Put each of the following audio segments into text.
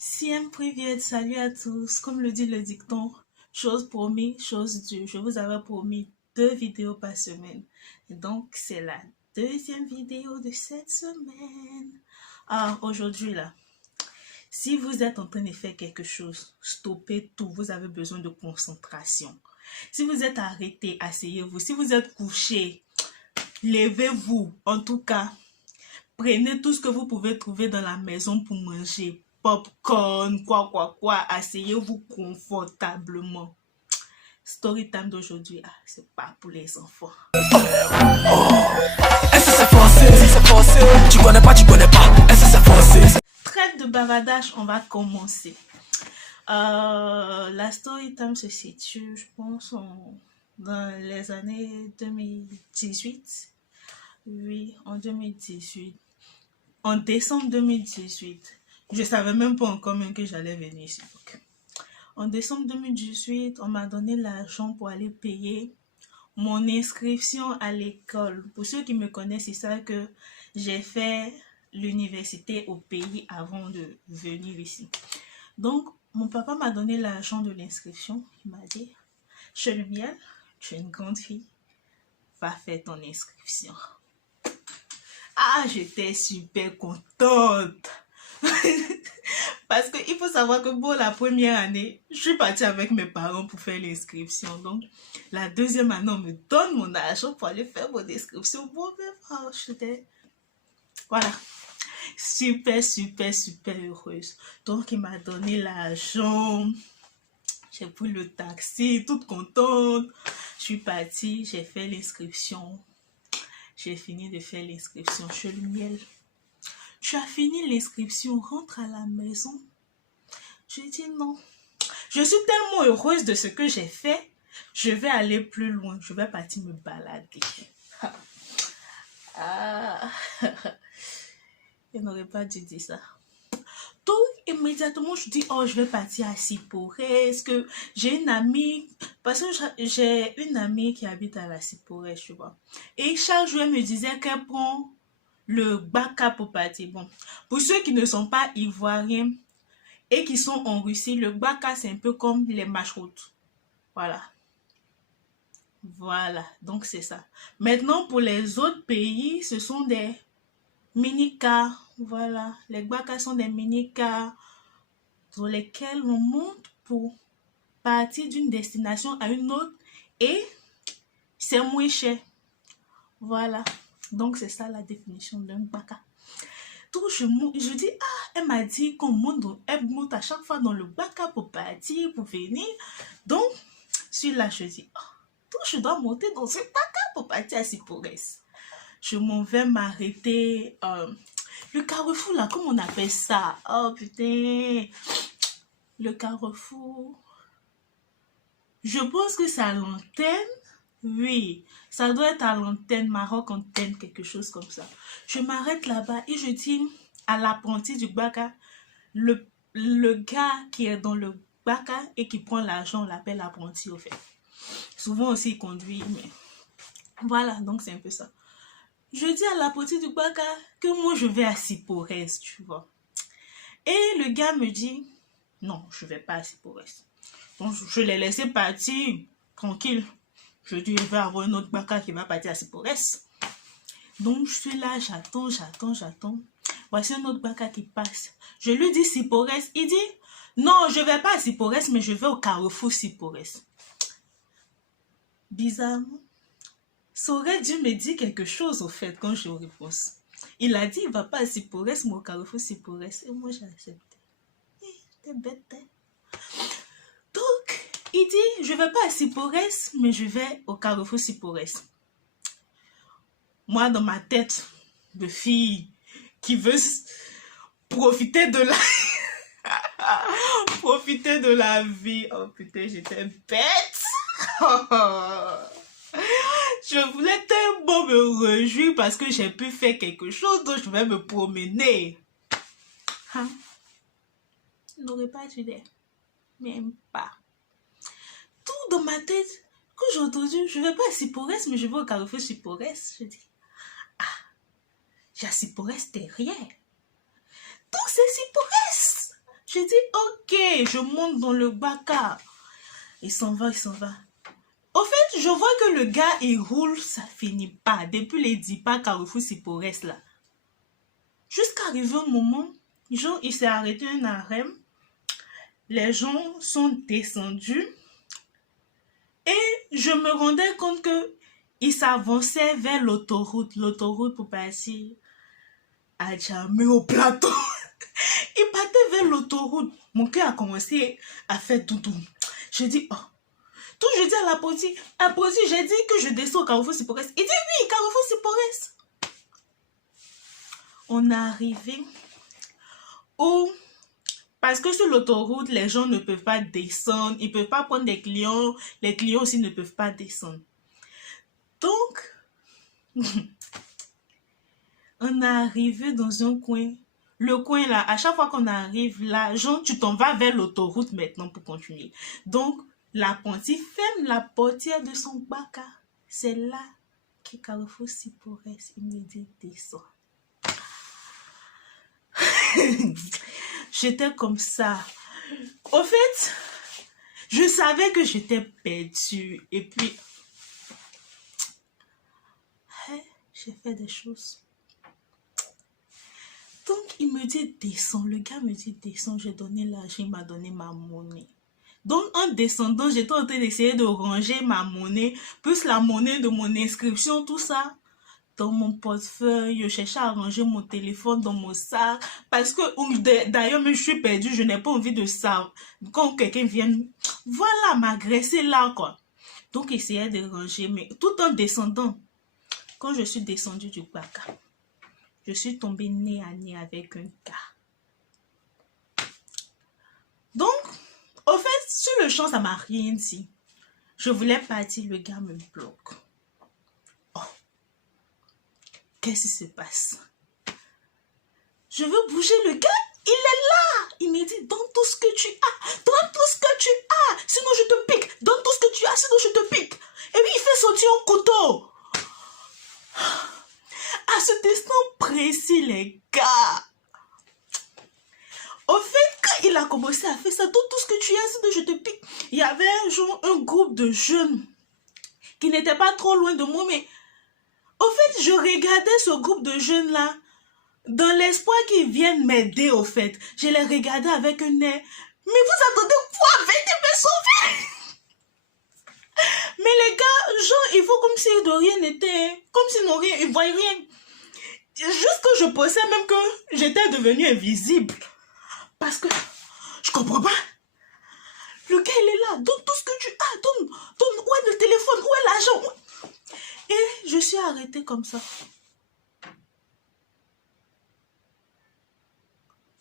Siem Privet, salut à tous. Comme le dit le dicton, chose promise, chose due. Je vous avais promis 2 vidéos par semaine. Et donc, c'est la deuxième vidéo de cette semaine. Aujourd'hui là, si vous êtes en train de faire quelque chose, stoppez tout. Vous avez besoin de concentration. Si vous êtes arrêté, asseyez-vous. Si vous êtes couché, levez-vous. En tout cas, prenez tout ce que vous pouvez trouver dans la maison pour manger. Popcorn, quoi. Asseyez-vous confortablement. Story time d'aujourd'hui, c'est pas pour les enfants. Est-ce que c'est forcé? Tu connais pas. Est-ce que c'est forcé? Trêve de bavardage, on va commencer. La story time se situe, je pense, dans les années 2018. Oui, en 2018. En décembre 2018. Je savais même pas encore que j'allais venir ici. En décembre 2018, on m'a donné l'argent pour aller payer mon inscription à l'école. Pour ceux qui me connaissent, ils savent que j'ai fait l'université au pays avant de venir ici. Donc, mon papa m'a donné l'argent de l'inscription. Il m'a dit, Chelumiel, tu es une grande fille, va faire ton inscription. J'étais super contente. Parce qu'il faut savoir que pour la première année, je suis partie avec mes parents pour faire l'inscription. Donc, la deuxième année, on me donne mon argent pour aller faire mon inscription. Bon, j'étais... Voilà. Super heureuse. Donc, il m'a donné l'argent. J'ai pris le taxi, toute contente. Je suis partie, j'ai fait l'inscription. J'ai fini de faire l'inscription. Chelumiel, tu as fini l'inscription, rentre à la maison. J'ai dit non. Je suis tellement heureuse de ce que j'ai fait. Je vais aller plus loin. Je vais partir me balader. Je n'aurais pas dû dire ça. Donc, immédiatement, je dis, je vais partir à Siporès, que j'ai une amie, parce que j'ai une amie qui habite à la Siporès, tu vois. Et chaque jour, elle me disait qu'elle prend le Baka pour partir. Bon, pour ceux qui ne sont pas ivoiriens et qui sont en Russie, le Baka, c'est un peu comme les marshroutes. Voilà, donc c'est ça. Maintenant, pour les autres pays, ce sont des mini-cars. Voilà, les Baka sont des mini-cars dans lesquels on monte pour partir d'une destination à une autre et c'est moins cher. Voilà, donc c'est ça la définition d'un Baka. Donc je dis, elle m'a dit qu'on monte, elle monte à chaque fois dans le Baka pour partir, pour venir. Donc, celui-là, je dis, donc je dois monter dans ce Baka pour partir à Siporès. Je m'en vais m'arrêter. Le carrefour, là, comment on appelle ça? Oh, putain. Le carrefour. Je pense que c'est à l'antenne. Oui, ça doit être à l'antenne, Maroc antenne, quelque chose comme ça. Je m'arrête là-bas et je dis à l'apprenti du Baka, le gars qui est dans le Baka et qui prend l'argent, on l'appelle apprenti au fait. Souvent aussi il conduit, mais voilà, donc c'est un peu ça. Je dis à l'apprenti du Baka que moi je vais à Siporès, tu vois. Et le gars me dit, non, je vais pas à Siporès. Donc je l'ai laissé partir, tranquille. Je dis, je vais avoir un autre Baka qui va partir à Siporès. Donc, je suis là, j'attends. Voici un autre Baka qui passe. Je lui dis Siporès. Il dit, non, je ne vais pas à Siporès, mais je vais au carrefour Siporès. Bizarrement, ça aurait dû me dire quelque chose, au fait, quand je réponds. Il a dit, il ne va pas à Siporès, mais au carrefour Siporès. Et moi, j'ai accepté. T'es bête, hein? Donc, il dit, je ne vais pas à Siporès, mais je vais au carrefour Siporès. Moi, dans ma tête de fille qui veut profiter de la... profiter de la vie. Oh putain, j'étais bête. Je voulais tellement me réjouir parce que j'ai pu faire quelque chose, donc je vais me promener. Je n'aurais pas dû dire. Même pas. Tout dans ma tête, quand j'ai entendu, je ne vais pas à Siporès, mais je vais au carrefour Siporès, je dis, il y a Siporès derrière. Donc c'est Siporès. J'ai dit, ok, je monte dans le Baka. Il s'en va, il s'en va. Au fait, je vois que le gars, il roule, ça finit pas. Depuis les 10 pas, Carrefour Sipores, là. Jusqu'à arriver un moment, genre, il s'est arrêté un arrêt. Les gens sont descendus. Et je me rendais compte que il s'avançait vers l'autoroute. L'autoroute pour passer à Djamé au plateau. Il partait vers l'autoroute. Mon cœur a commencé à faire doudou. Je dis, oh. Tout je dis à la police, j'ai dit que je descends au Carrefour Sipores. Il dit oui, Carrefour Sipores. On est arrivé où, parce que sur l'autoroute, les gens ne peuvent pas descendre, ils ne peuvent pas prendre des clients, les clients aussi ne peuvent pas descendre. Donc, on est arrivé dans un coin. Le coin là, à chaque fois qu'on arrive là, genre, tu t'en vas vers l'autoroute maintenant pour continuer. Donc, l'apprenti ferme la portière de son Baka. C'est là que Carrefour Sipores, il me dit descends. J'étais comme ça. Au fait, je savais que j'étais perdue. Et puis, j'ai fait des choses. Donc, il me dit descends. Le gars me dit descends. J'ai donné l'argent, il m'a donné ma monnaie. Donc, en descendant, j'étais en train d'essayer de ranger ma monnaie, plus la monnaie de mon inscription, tout ça, dans mon portefeuille. Je cherchais à ranger mon téléphone dans mon sac. Parce que, d'ailleurs, je suis perdue, je n'ai pas envie de ça. Quand quelqu'un vient, voilà, m'agresser là, quoi. Donc, j'essayais de ranger, mais tout en descendant, quand je suis descendue du Baka, je suis tombée nez à nez avec un gars. Donc, au fait, sur le champ, ça m'a rien dit. Je voulais partir, le gars me bloque. Oh, qu'est-ce qui se passe? Je veux bouger, le gars, il est là. Il me dit, donne tout ce que tu as. Donne tout ce que tu as. Sinon, je te pique. Donne tout ce que tu as, sinon, je te pique. Et puis, il fait sortir un couteau. À ce instant précis, les gars. Au fait, quand il a commencé à faire ça, donne tout ce que tu as, sinon, je te pique. Il y avait genre un groupe de jeunes qui n'étaient pas trop loin de moi, mais au fait, je regardais ce groupe de jeunes-là dans l'espoir qu'ils viennent m'aider, au fait. Je les regardais avec un air. Mais vous attendez quoi? Venez me sauver! Mais les gars, genre, il faut comme si de rien n'était. Comme s'ils n'ont rien, ils ne voyaient rien. Juste que je pensais même que j'étais devenue invisible. Parce que, je comprends pas. Le gars, il est là. Donne tout ce que tu as. Donne, où est le téléphone? Où est l'argent? Et je suis arrêtée comme ça.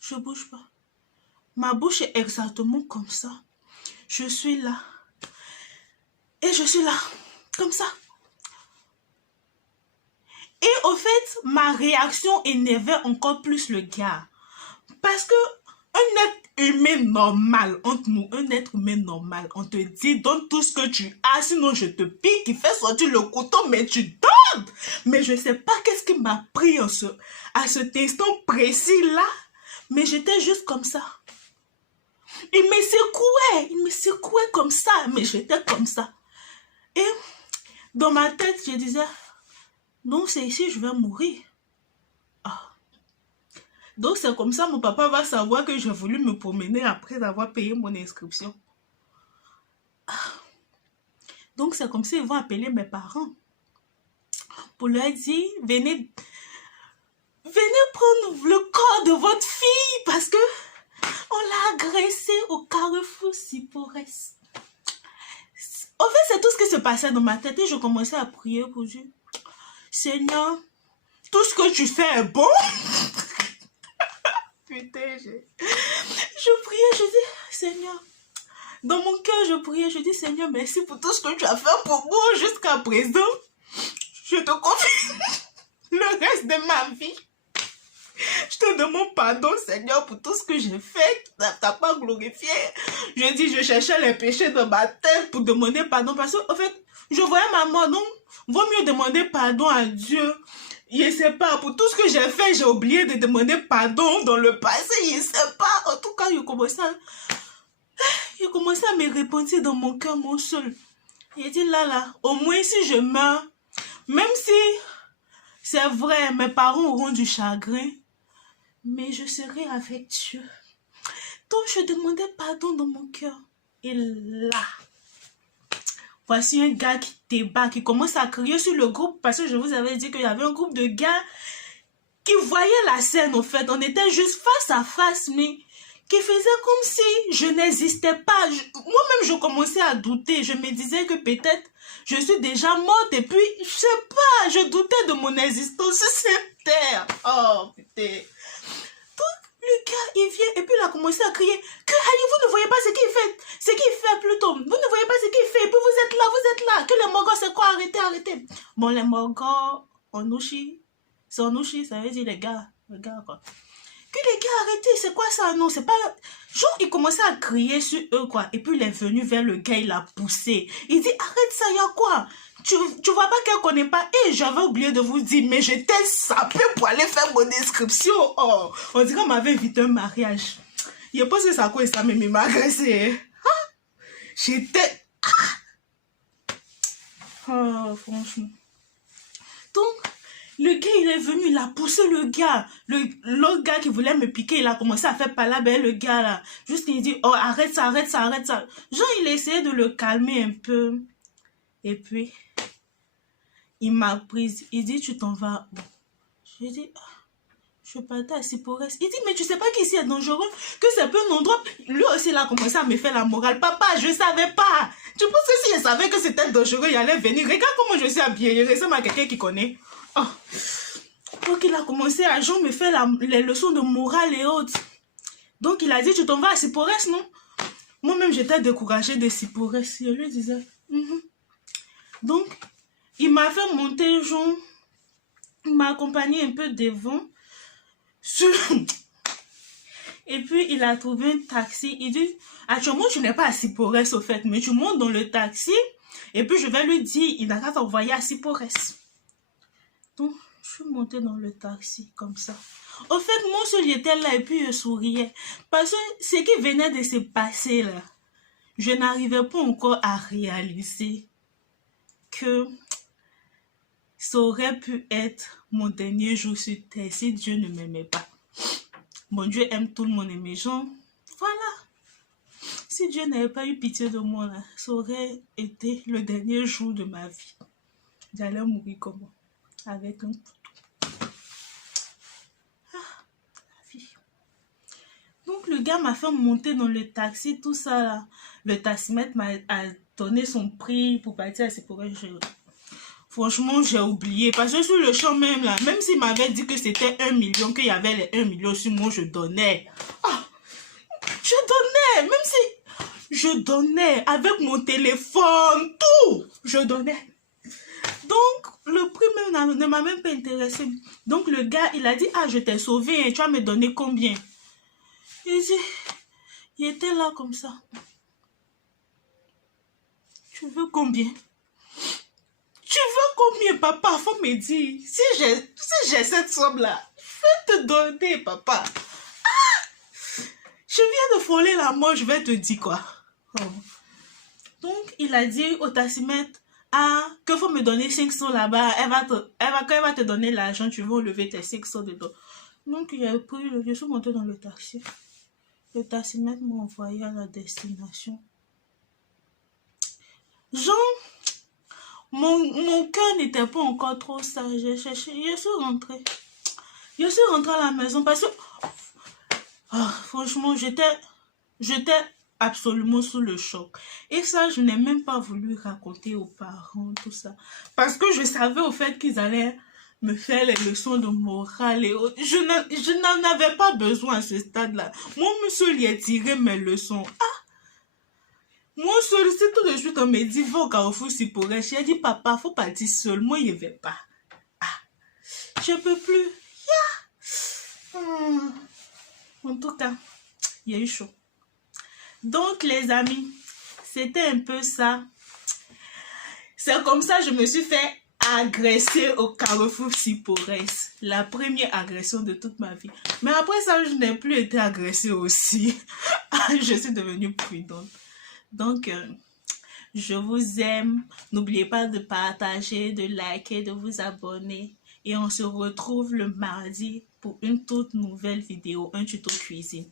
Je bouge pas. Ma bouche est exactement comme ça. Je suis là. Et je suis là. Comme ça. Et au fait, ma réaction énervait encore plus le gars. Parce que un être humain normal, entre nous, un être humain normal, on te dit, donne tout ce que tu as, sinon je te pique, il fait sortir le couteau, mais tu donnes. Mais je ne sais pas qu'est-ce qui m'a pris à cet instant précis-là, mais j'étais juste comme ça. Il me secouait comme ça, mais j'étais comme ça. Et dans ma tête, je disais, non, c'est ici, je vais mourir. Ah. Donc, c'est comme ça, mon papa va savoir que j'ai voulu me promener après avoir payé mon inscription. Ah. Donc, c'est comme ça, ils vont appeler mes parents pour leur dire, venez prendre le corps de votre fille parce que on l'a agressée au Carrefour Sipores. En fait, c'est tout ce qui se passait dans ma tête et je commençais à prier pour Dieu. Seigneur, tout ce que tu fais est bon. Putain, je priais, je dis, Seigneur, dans mon cœur, je priais, je dis, Seigneur, merci pour tout ce que tu as fait pour moi jusqu'à présent. Je te confie le reste de ma vie. Je te demande pardon, Seigneur, pour tout ce que j'ai fait. Tu n'as pas glorifié. Je dis, je cherchais les péchés dans ma tête pour demander pardon. Parce qu'en fait, je voyais ma mort. Donc, vaut mieux demander pardon à Dieu Je sais pas, pour tout ce que j'ai fait, j'ai oublié de demander pardon dans le passé. Je sais pas. En tout cas, il commençait à me repentir dans mon cœur, mon seul. Il dit là, au moins si je meurs, même si c'est vrai, mes parents auront du chagrin, mais je serai avec Dieu. Donc je demandais pardon dans mon cœur. Et là, voici un gars qui débat, qui commence à crier sur le groupe, parce que je vous avais dit qu'il y avait un groupe de gars qui voyaient la scène, au fait. On était juste face à face, mais qui faisait comme si je n'existais pas. Moi-même, je commençais à douter. Je me disais que peut-être je suis déjà morte et puis, je sais pas, je doutais de mon existence sur cette terre. Oh, putain. Donc, le gars, il vient et puis il a commencé à crier que vous ne voyez pas ce qu'il fait. Ce qu'il fait plutôt. Vous ne voyez pas ce qu'il fait. Et puis vous êtes là. Que les Mogos, c'est quoi? Arrêtez. Bon, les Mogos, en Ouchi, c'est en Ouchi, ça veut dire les gars quoi. Que les gars, arrêtez, c'est quoi ça? Non, c'est pas... Genre, il commençait à crier sur eux, quoi. Et puis, il est venu vers le gars, il l'a poussé. Il dit, arrête ça, y a quoi? Tu vois pas qu'elle connaît pas? Et j'avais oublié de vous dire, mais j'étais sapé pour aller faire mon inscription. Oh, on dirait qu'on m'avait invité un mariage. Je pense que ça quoi ça, mais il m'a agressé. Ah, j'étais... Oh, franchement. Donc... Le gars, il est venu, il a poussé le gars. L'autre gars qui voulait me piquer, il a commencé à faire palabre le gars là. Juste qu'il dit, oh, arrête ça. Genre, il essayait de le calmer un peu. Et puis, il m'a prise. Il dit, tu t'en vas où? Je dis, je partais à Sipores. Il dit, mais tu sais pas qu'ici est dangereux, que c'est peu un endroit. Lui aussi, il a commencé à me faire la morale. Papa, je savais pas. Tu penses que si je savais que c'était dangereux, il allait venir. Regarde comment je suis habillée. Il ressemble à quelqu'un qui connaît. Oh. Donc il a commencé à genre me faire les leçons de morale et autres. Donc il a dit, tu t'en vas à Sipores, non? Moi-même j'étais découragée de Sipores. Je lui disais, Donc il m'a fait monter, genre, il m'a accompagné un peu devant. Et puis il a trouvé un taxi. Il dit, actuellement tu n'es pas à Sipores au fait, mais tu montes dans le taxi. Et puis je vais lui dire, il n'a qu'à t'envoyer à Sipores. Donc, je suis montée dans le taxi, comme ça. Au fait, moi seul, j'étais là et puis je souriais. Parce que ce qui venait de se passer là, je n'arrivais pas encore à réaliser que ça aurait pu être mon dernier jour sur terre si Dieu ne m'aimait pas. Mon Dieu aime tout le monde et mes gens. Voilà. Si Dieu n'avait pas eu pitié de moi là, ça aurait été le dernier jour de ma vie. J'allais mourir comment? Avec un couteau. Ah, la vie. Donc le gars m'a fait monter dans le taxi, tout ça là. Le taximètre m'a donné son prix pour partir à Sipores. Franchement, j'ai oublié. Parce que sur le champ même là, même s'il m'avait dit que c'était 1 million, qu'il y avait les 1 million sur moi, je donnais. Ah, je donnais, même si je donnais avec mon téléphone, tout, je donnais. Donc, le prix même ne m'a même pas intéressé. Donc, le gars, il a dit, ah, je t'ai sauvé, tu vas me donner combien? Il dit, il était là comme ça. Tu veux combien? Tu veux combien, papa? Faut me dire. Si j'ai cette somme-là, je vais te donner, papa. Ah! Je viens de frôler la mort, je vais te dire quoi. Oh. Donc, il a dit au taximètre, ah, que faut me donner 500 là-bas. Quand elle va te donner l'argent, tu vas enlever tes 500 dedans. Donc, il a pris, je suis montée dans le taxi. Le taximètre m'a envoyé à la destination. Genre, mon cœur n'était pas encore trop sage. J'ai cherché, je suis rentrée. Je suis rentrée à la maison parce que, franchement, j'étais absolument sous le choc. Et ça, je n'ai même pas voulu raconter aux parents, tout ça. Parce que je savais au fait qu'ils allaient me faire les leçons de morale et autres. Je n'en avais pas besoin à ce stade-là. Moi, seul, il a tiré mes leçons. Ah! Moi, seul, c'est tout de suite, on me dit, va au Carrefour Sipores. J'ai dit, papa, faut partir seul. Moi, il ne vais pas. Ah! Je peux plus. Yeah. En tout cas, il y a eu chaud. Donc, les amis, c'était un peu ça. C'est comme ça que je me suis fait agressée au Carrefour Siporès. La première agression de toute ma vie. Mais après ça, je n'ai plus été agressée aussi. Je suis devenue prudente. Donc, je vous aime. N'oubliez pas de partager, de liker, de vous abonner. Et on se retrouve le mardi pour une toute nouvelle vidéo, un tuto cuisine.